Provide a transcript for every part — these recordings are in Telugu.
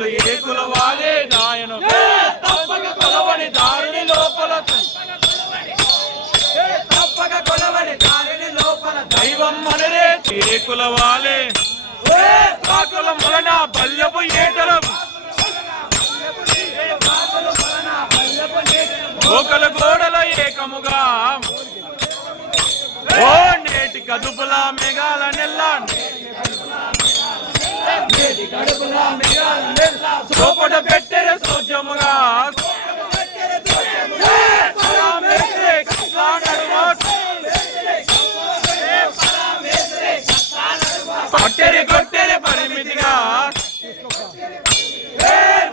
వరములు ఏ కులవాలే నాయన తప్పక కొలవని దారుని లోపల తప్పక కొలవని దారిని లోపల దైవం మనరే ఏ కులవాలే కాకుల మొలన బల్యపు ఏటలం. గోకల గోడల ఏకముగా. ఓ నేటి కదుపుల మెగాల నెల్లా సోపట పెట్టెర సోజముగా. కొట్టెరి కొట్టెరి పరిమితిగా.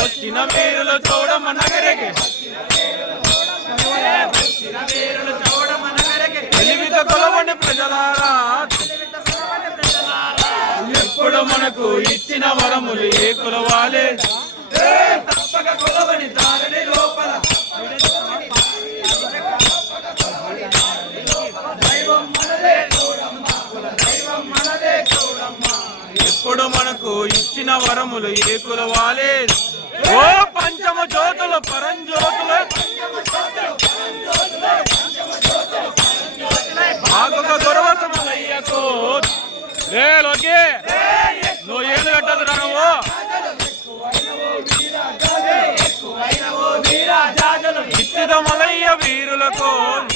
వచ్చిన వీరులు నగరికి. ప్రజలారా. ఎప్పుడు మనకు ఇచ్చిన వరములు ఏ కొలవాలే? తప్పక కొలవని దారిని లోపల. ఎప్పుడు మనకు ఇచ్చిన వరములు ఏ కులవాలే? ఓ పంచమ జ్యోతులు పరంజ్యోతులు. ఆగొక గొరవసమలయ్యకు రే లోకి. ಬೇಕು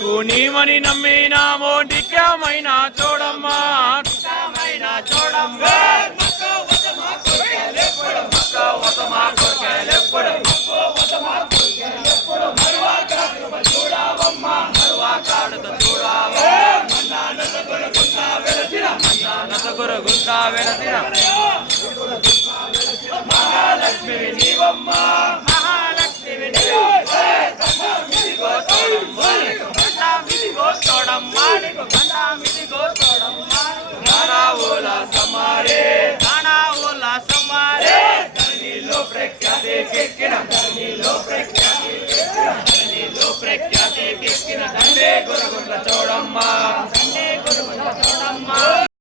నీవని నమ్మినావో నిత్యమైన చూడమ్మా. చూడమ్మా. గుండా వెలసిన చూడమ్మా